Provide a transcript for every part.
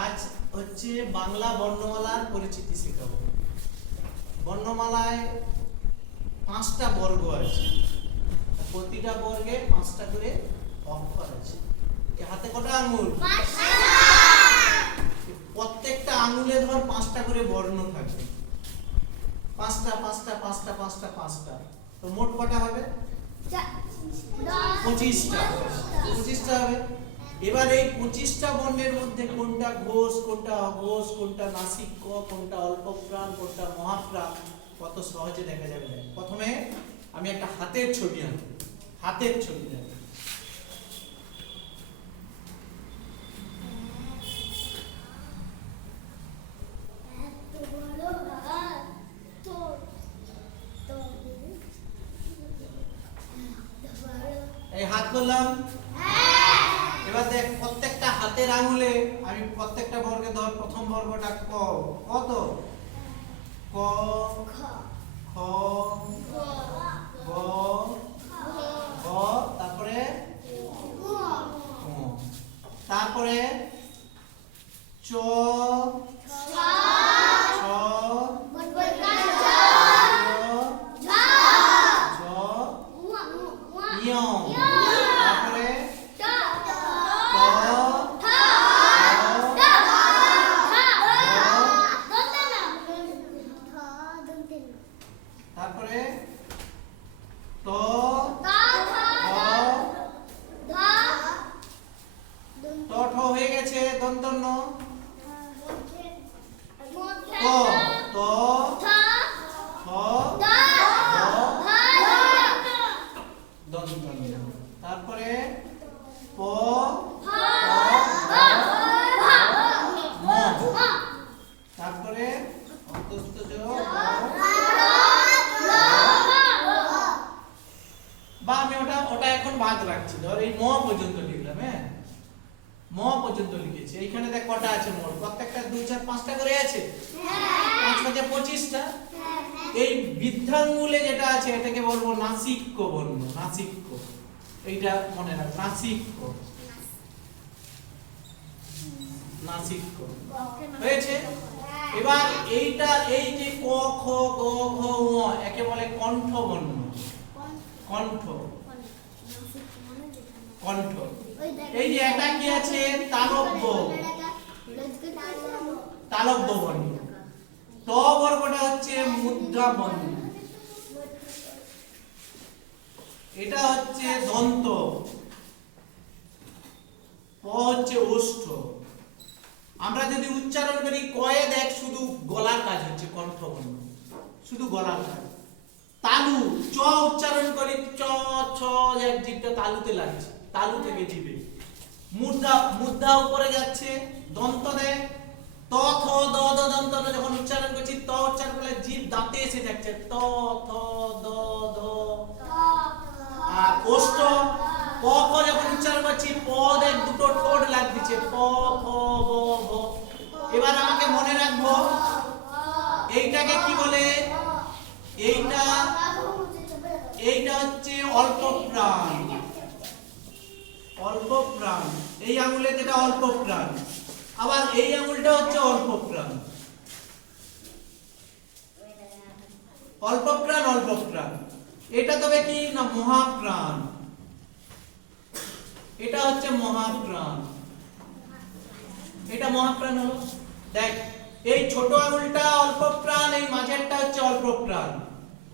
আজ হচ্ছে বাংলা বর্ণমালার পরিচিতি শেখাবো। বর্ণমালায় 5টা বর্গ আছে, প্রতিটা বর্গে 5টা করে অক্ষর আছে। এই হাতে কটা আঙ্গুল? 5টা। প্রত্যেকটা আঙ্গুলে ধর 5টা করে বর্ণ থাকবে। 5টা 5টা 5টা 5টা 5টা, তো মোট কটা হবে? 25টা। 25টা হবে। এবার এই 25টা বর্ণের মধ্যে কোনটা ঘোষ, কোনটা অঘোষ, কোনটা নাসিক্য, কোনটা অল্পপ্রাণ, কোনটা মহাপ্রাণ কত সহজে দেখা যাবে। প্রথমে আমি একটা হাতের ছবি আঁকব। হাতের ছবি আঁকব। এই হাত করলাম। এবার দেখ প্রত্যেকটা হাতের আঙ্গুলে আমি প্রত্যেকটা বর্গে ধর প্রথম বর্গটা ক, কত? ক, খ, গ, ঘ, তারপরে তারপরে চ, ছ, তারপরে ত, ঠ হয়ে গেছে। দন্তন্য ক, ত, ঠ, দন্তন্য। তারপরে প, ম, তারপরে অন্তস্থ বা আমি ওটা এখন বাদ রাখছি। ধর এই ম পর্যন্ত লিখলাম। হ্যাঁ, ম পর্যন্ত লিখেছি। এইখানে দেখ কটা আছে মোট? প্রত্যেকটা 2 4 5টা করে আছে। 5 5 25টা। এই বৃদ্ধাঙ্গুলে যেটা আছে এটাকে বলবো নাসিক্য বর্ণ। নাসিক্য, এইটা মনে রাখ। নাসিক্য, নাসিক্য হয়েছে। এবার এইটা এই যে ক খ গ ঘ ঙ একে বলে কণ্ঠ বর্ণ। কণ্ঠ, কণ্ঠ। এই যে এটা কি আছে? তালব্য, তালব্য বর্ণ। ত বর্গটা হচ্ছে মুদ্রা বর্ণ। এটা হচ্ছে দন্ত। প হচ্ছে ওষ্ঠ। আমরা যদি উচ্চারণ করি কয়ে দেখ শুধু গলার কাজ হচ্ছে কণ্ঠ বর্ণ, শুধু গলার কাজ। তালু, চ উচ্চারণ করি চ ছ, এক জিভটা তালুতে লাগছে, তালু থেকে জিভে। মুদ্রা, মুদ্রা উপরে যাচ্ছে। দন্ত দেখ ত থ দ দ দন্ত যখন উচ্চারণ করছি ত উচ্চারণ করলে জিভ দাঁতে এসে যাচ্ছে। ত থ দ দ। আর ওষ্ঠ প খ যখন উচ্চারণ করছি প দেখ দুটো ঠোঁট লাগছে। প ফ ব ভ। এবার আমাকে মনে রাখবো এইটাকে কি বলে? এইটা এইটা হচ্ছে অল্প প্রাণ। অল্প প্রাণ, এই আঙুলে যেটা অল্প প্রাণ। আবার এই আঙুলটা হচ্ছে অল্প প্রাণ। অল্প প্রাণ, অল্প প্রাণ। এটা তবে কি না মহাপ্রাণ। এটা হচ্ছে মহাপ্রাণ। এটা মহাপ্রাণ হলো। দেখ এই ছোট আঙুলটা অল্প প্রাণ, এই মাঝেরটা হচ্ছে অল্প প্রাণ।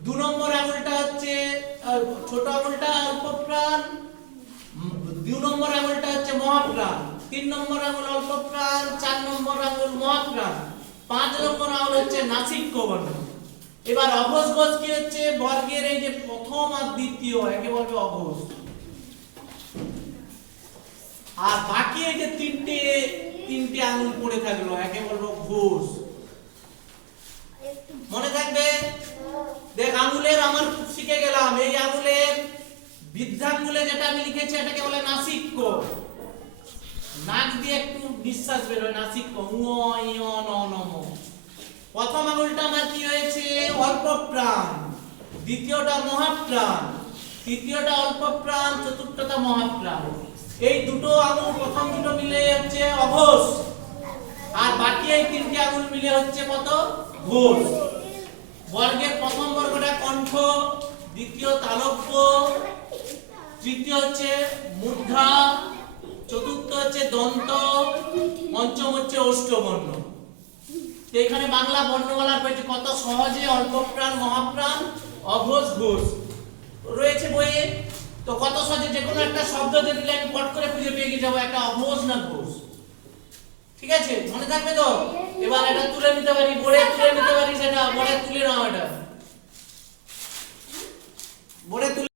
2 নম্বর আঙুলটা হচ্ছে ছোট আঙুলটা অল্প প্রাণ, 2 নম্বর আঙুলটা হচ্ছে মহাপ্রাণ, 3 নম্বর আঙুল অল্প প্রাণ, 4 নম্বর আঙুল মহাপ্রাণ, 5 নম্বর আঙুল হচ্ছে নাসিক্য বর্ণ। এবার অঘোষ ঘোষ কি হচ্ছে? বর্গের এই যে প্রথম আর দ্বিতীয় একে বলবে অঘোষ। আর বাকি এই যে তিনটে আঙুল পড়ে থাকলো একে বলবো ঘোষ। মনে থাকবে? দেখ আঙুলের আমার শিখে গেলাম। এই আঙুলের বৃদ্ধাঙ্গুলে যেটা আমি লিখেছি এটাকে বলে নাসিক্য। নাক দিয়ে একটু নিঃশ্বাস বের হয়, নাসিক্য। উ ই ন ন ম। প্রথম আঙুলটা আমার কি হয়েছে? অল্প প্রাণ। দ্বিতীয়টা মহাপ্রাণ, তৃতীয়টা অল্প প্রাণ, চতুর্থটা মহাপ্রাণ। এই দুটো আঙুল প্রথম দুটো মিলে হচ্ছে অঘোষ। মিলে হচ্ছে কত ঘোষ। বর্গের প্রথম বর্গটা কণ্ঠ, দ্বিতীয় তালব্য, তৃতীয় হচ্ছে মূর্ধা, চতুর্থ হচ্ছে দন্ত, পঞ্চম হচ্ছে ওষ্ঠবর্ণ। তো এখানে বাংলা বর্ণমালার পেয়েছে কত সহজে অল্পপ্রাণ মহাপ্রাণ অঘোষ ঘোষ রয়েছে বইয়ে। তো কত সহজে যে কোনো একটা শব্দ দিয়ে দিলে আমি পট করে খুঁজে পেয়ে যাবো একটা অঘোষ না ঘোষ। ঠিক আছে, মনে থাকবে তো? এবার এটা তুলে নিতে পারি, বোর্ডে তুলে নিতে পারি, সেটা বোর্ডে তুলে নাও, এটা বোর্ডে তুলে